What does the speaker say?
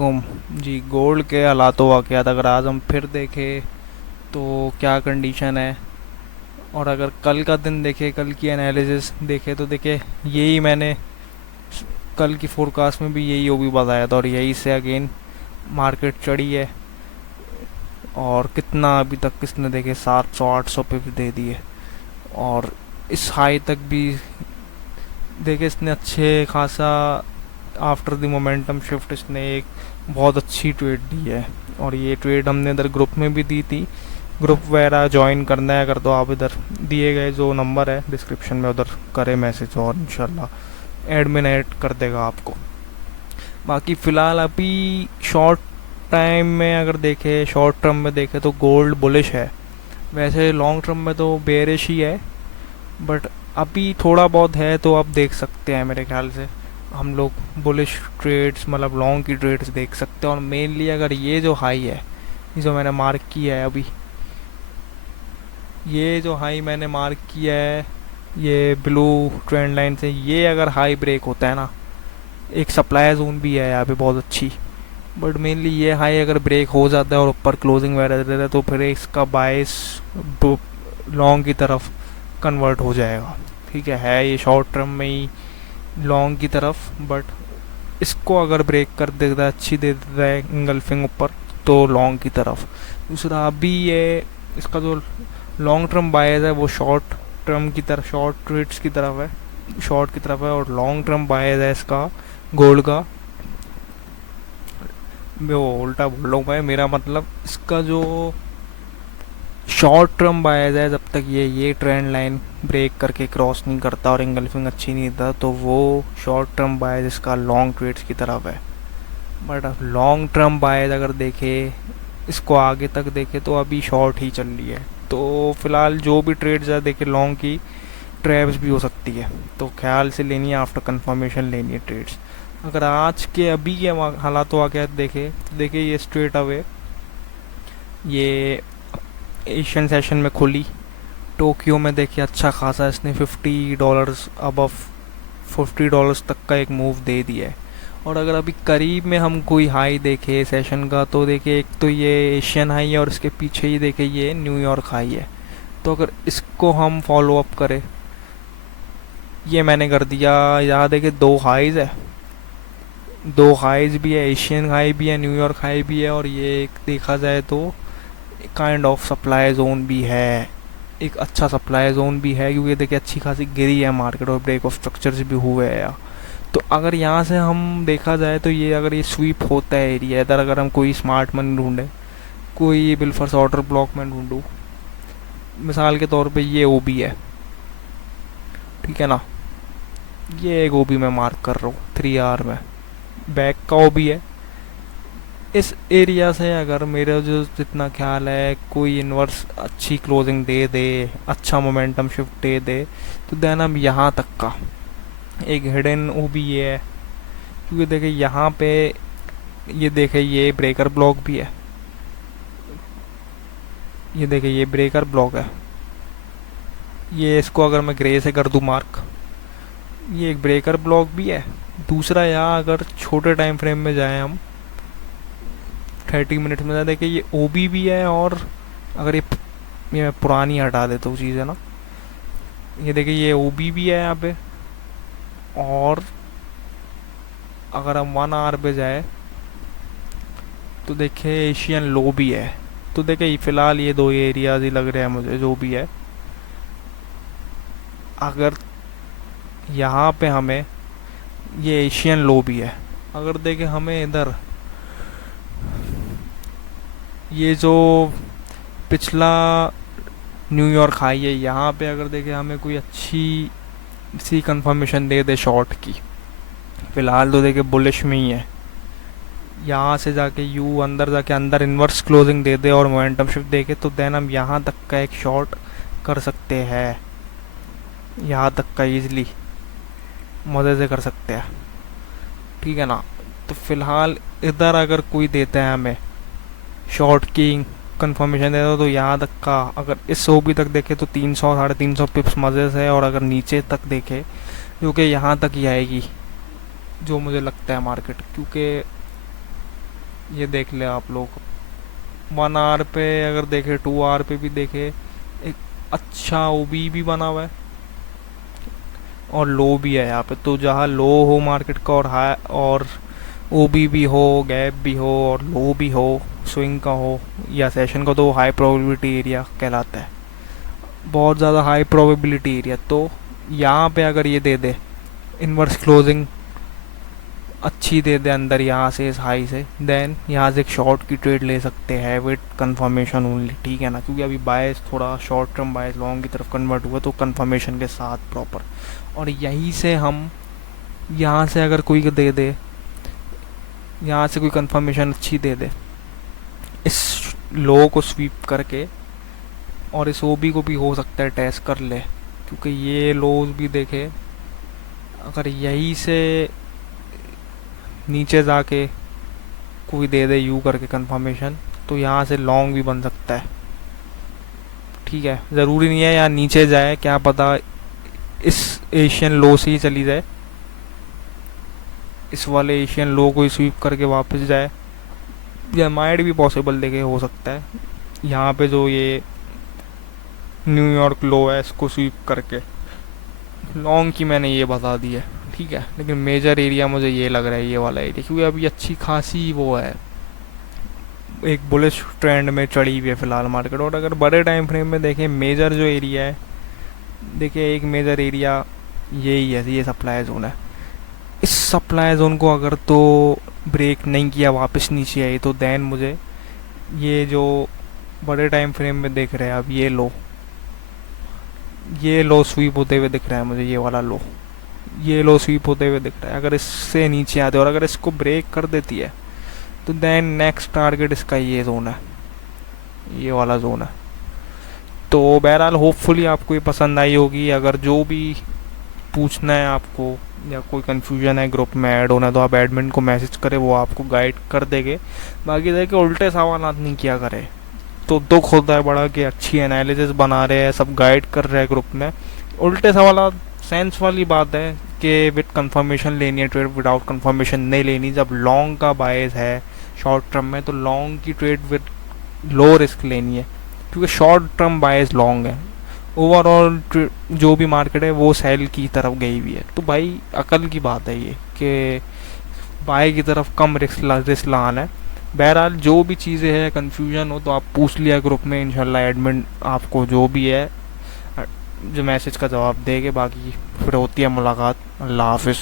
ओम जी, gold के हालातों वाक़यात अगर आज हम फिर देखें तो क्या कंडीशन है। और अगर कल का दिन देखें, कल की एनालिसिस देखें तो देखें, यही मैंने कल की फोरकास्ट में भी यही ओबी बताया था और यही से अगेन मार्केट चढ़ी है। और कितना अभी तक किसने देखे 700 800 पिप दे दिए। और इस हाई तक भी देखे इसने अच्छे खासा आफ्टर द मोमेंटम शिफ्ट इसने एक बहुत अच्छी ट्रेड दी है। और ये ट्रेड हमने इधर ग्रुप में भी दी थी। ग्रुप वगैरह ज्वाइन करना है अगर तो आप इधर दिए गए जो नंबर है डिस्क्रिप्शन में उधर करें मैसेज और इंशाल्लाह एडमिन ऐड कर देगा आपको। बाकी फ़िलहाल अभी शॉर्ट टाइम में अगर देखें, शॉर्ट टर्म में देखें तो गोल्ड बुलिश है। वैसे लॉन्ग टर्म में तो बेरिश ही है, बट अभी थोड़ा बहुत है तो आप देख सकते हैं मेरे ख्याल से। हम लोग बुलिश ट्रेड्स मतलब लॉन्ग की ट्रेड्स देख सकते हैं। और मेनली अगर ये जो हाई है, ये जो मैंने मार्क किया है अभी, ये जो हाई मैंने मार्क किया है ये ब्लू ट्रेंड लाइन से, ये अगर हाई ब्रेक होता है ना, एक सप्लाई जोन भी है यहाँ पे बहुत अच्छी। बट मेनली ये हाई अगर ब्रेक हो जाता है और ऊपर क्लोजिंग वगैरह देता है तो फिर इसका बायस लॉन्ग की तरफ कन्वर्ट हो जाएगा। ठीक है ये शॉर्ट टर्म में ही लॉन्ग की तरफ, बट इसको अगर ब्रेक कर देता है, अच्छी दे देता है इंगल्फिंग ऊपर, तो लॉन्ग की तरफ। दूसरा अभी ये इसका जो लॉन्ग टर्म बायस है वो शॉर्ट टर्म की तरफ, शॉर्ट ट्रेड्स की तरफ है, शॉर्ट की तरफ है। और लॉन्ग टर्म बायस है इसका गोल्ड का, मैं वो उल्टा बोल रहा हूँ मैं, मेरा मतलब इसका जो शॉर्ट टर्म बायस है जब तक ये ट्रेंड लाइन ब्रेक करके क्रॉस नहीं करता और इंगल्फिंग अच्छी नहीं देता तो वो शॉर्ट टर्म बायस इसका लॉन्ग ट्रेड्स की तरफ है। बट लॉन्ग टर्म बायस अगर देखे, इसको आगे तक देखे तो अभी शॉर्ट ही चल रही है। तो फिलहाल जो भी ट्रेड्स है देखे लॉन्ग की ट्रैप्स भी हो सकती है, तो ख्याल से लेनी है, आफ्टर कंफर्मेशन लेनी है ट्रेड्स। अगर आज के अभी के हालात आके देखे तो देखिए ये स्ट्रेट अवे ये एशियन सेशन में खुली टोक्यो में, देखिए अच्छा खासा इसने $50 अबव $50 तक का एक मूव दे दिया है। और अगर अभी करीब में हम कोई हाई देखे सेशन का तो देखिए एक तो ये एशियन हाई है और इसके पीछे ही देखिए ये न्यूयॉर्क हाई है। तो अगर इसको हम फॉलो अप करें, ये मैंने कर दिया, यहाँ देखिए दो हाइज है, दो हाइज भी है, एशियन हाई भी है, न्यूयॉर्क हाई भी है। और ये एक देखा जाए तो काइंड ऑफ सप्लाई जोन भी है, एक अच्छा सप्लाई जोन भी है, क्योंकि देखिए अच्छी खासी गिरी है मार्केट और ब्रेक ऑफ स्ट्रक्चर्स भी हुए हैं यहाँ। तो अगर यहाँ से हम देखा जाए तो ये अगर ये स्वीप होता है एरिया इधर, अगर हम कोई स्मार्ट मनी ढूंढे, कोई बिल्फर्स ऑर्डर ब्लॉक में ढूंढूँ, मिसाल के तौर पे ये ओबी है, ठीक है ना, ये एक ओबी मैं मार्क कर रहा हूँ 3 आवर में, बैक का ओबी है। इस एरिया से अगर मेरा जो जितना ख्याल है कोई इन्वर्स अच्छी क्लोजिंग दे दे, अच्छा मोमेंटम शिफ्ट दे दे, तो देन हम यहाँ तक का एक हिडन ओबी ये है। क्योंकि देखिए यहाँ पे ये देखे ये ब्रेकर ब्लॉक भी है, ये देखिए ये ब्रेकर ब्लॉक है, ये इसको अगर मैं ग्रे से कर दूँ मार्क, ये एक ब्रेकर ब्लॉक भी है। दूसरा यहाँ अगर छोटे टाइम फ्रेम में जाएं हम 30 मिनट में, देखिए ये ओबी भी है। और अगर ये मैं पुरानी हटा देता हूँ चीज़ है ना, ये देखिए ये ओबी भी है यहाँ पे। और अगर हम 1 आवर पे जाए तो देखिए एशियन लो भी है। तो देखिए फ़िलहाल ये दो एरियाज ही लग रहे हैं मुझे जो भी है। अगर यहाँ पे हमें ये एशियन लो भी है, अगर देखें हमें इधर ये जो पिछला न्यूयॉर्क हाई है यहाँ पे अगर देखें हमें कोई अच्छी सी कंफर्मेशन दे दे शॉर्ट की, फ़िलहाल तो देखिए बुलिश में ही है, यहाँ से जाके यू अंदर जाके अंदर इन्वर्स क्लोजिंग दे दे और मोमेंटम शिफ्ट देके, तो देन हम यहाँ तक का एक शॉर्ट कर सकते हैं, यहाँ तक का ईजिली मज़े से कर सकते हैं, ठीक है ना। तो फ़िलहाल इधर अगर कोई देता है हमें शॉर्ट की कंफर्मेशन देता तो यहाँ तक का, अगर इस ओबी तक देखे तो 300 350 पिप्स मज़े से है। और अगर नीचे तक देखे जो कि यहाँ तक ही आएगी जो मुझे लगता है मार्केट, क्योंकि ये देख ले आप लोग, 1 आवर पे अगर देखे, 2 आवर पे भी देखे, एक अच्छा ओबी भी बना हुआ है और लो भी है यहाँ पे। तो जहाँ लो हो मार्केट का और हाई, और ओबी भी हो, गैप भी हो और लो भी हो, स्विंग का हो या सेशन का, तो हाई प्रोबेबिलिटी एरिया कहलाता है, बहुत ज़्यादा हाई प्रोबेबिलिटी एरिया। तो यहाँ पे अगर ये दे दे इन्वर्स क्लोजिंग अच्छी दे दे अंदर यहाँ से, इस हाई से, देन यहाँ से एक शॉर्ट की ट्रेड ले सकते हैं विद कंफर्मेशन ओनली, ठीक है ना, क्योंकि अभी बायस थोड़ा शॉर्ट टर्म बायस लॉन्ग की तरफ कन्वर्ट हुआ, तो कंफर्मेशन के साथ प्रॉपर। और यहीं से हम, यहाँ से अगर कोई दे दे, यहाँ से कोई कंफर्मेशन अच्छी दे दे, इस लो को स्वीप करके, और इस ओबी को भी हो सकता है टेस्ट कर ले, क्योंकि ये लोज भी देखे, अगर यहीं से नीचे जाके कोई दे दे यू करके कंफर्मेशन, तो यहाँ से लॉन्ग भी बन सकता है, ठीक है। ज़रूरी नहीं है यहाँ नीचे जाए, क्या पता इस एशियन लो से ही चली जाए, इस वाले एशियन लो को ही स्वीप करके वापस जाए, या माइट भी पॉसिबल देखे हो सकता है यहाँ पे जो ये न्यूयॉर्क लो है इसको स्वीप करके। लॉन्ग की मैंने ये बता दी है, ठीक है, लेकिन मेजर एरिया मुझे ये लग रहा है, ये वाला एरिया, क्योंकि अभी अच्छी खासी वो है, एक बुलिश ट्रेंड में चढ़ी हुई है फिलहाल मार्केट। और अगर बड़े टाइम फ्रेम में देखें, मेजर जो एरिया है, देखिए एक मेजर एरिया यही है, ये सप्लाई जोन है। इस सप्लाई जोन को अगर तो ब्रेक नहीं किया, वापस नीचे आई, तो देन मुझे ये जो बड़े टाइम फ्रेम में देख रहे हैं अब, ये लो स्वीप होते हुए दिख रहा है मुझे, ये वाला लो, ये लो स्वीप होते हुए दिख रहा है। अगर इससे नीचे आते और अगर इसको ब्रेक कर देती है, तो देन नेक्स्ट टारगेट इसका ये जोन है, ये वाला जोन है। तो बहरहाल होपफुली आपको ये पसंद आई होगी। अगर जो भी पूछना है आपको या कोई कन्फ्यूजन है ग्रुप में ऐड होना है, तो आप एडमिन को मैसेज करें, वो आपको गाइड कर देंगे। बाकी देखिए उल्टे सवाल नहीं किया करे, तो दुख होता है बड़ा कि अच्छी एनालिसिस बना रहे हैं, सब गाइड कर रहे हैं ग्रुप में, उल्टे सवाल, सेंस वाली बात है कि विद कंफर्मेशन लेनी है ट्रेड, विदाउट कंफर्मेशन नहीं लेनी। जब लॉन्ग का बायस है शॉर्ट टर्म में, तो लॉन्ग की ट्रेड विद लो रिस्क लेनी है, क्योंकि शॉर्ट टर्म बायस लॉन्ग है। ओवरऑल जो भी मार्केट है वो सेल की तरफ गई हुई है, तो भाई अकल की बात है ये कि बाय की तरफ कम रिस्क लाना है। बहरहाल जो भी चीज़ें हैं, कन्फ्यूजन हो तो आप पूछ लिया ग्रुप में, इंशाल्लाह एडमिन आपको जो भी है जो मैसेज का जवाब देंगे। बाकी फिर होती है मुलाकात। अल्लाह हाफिज़।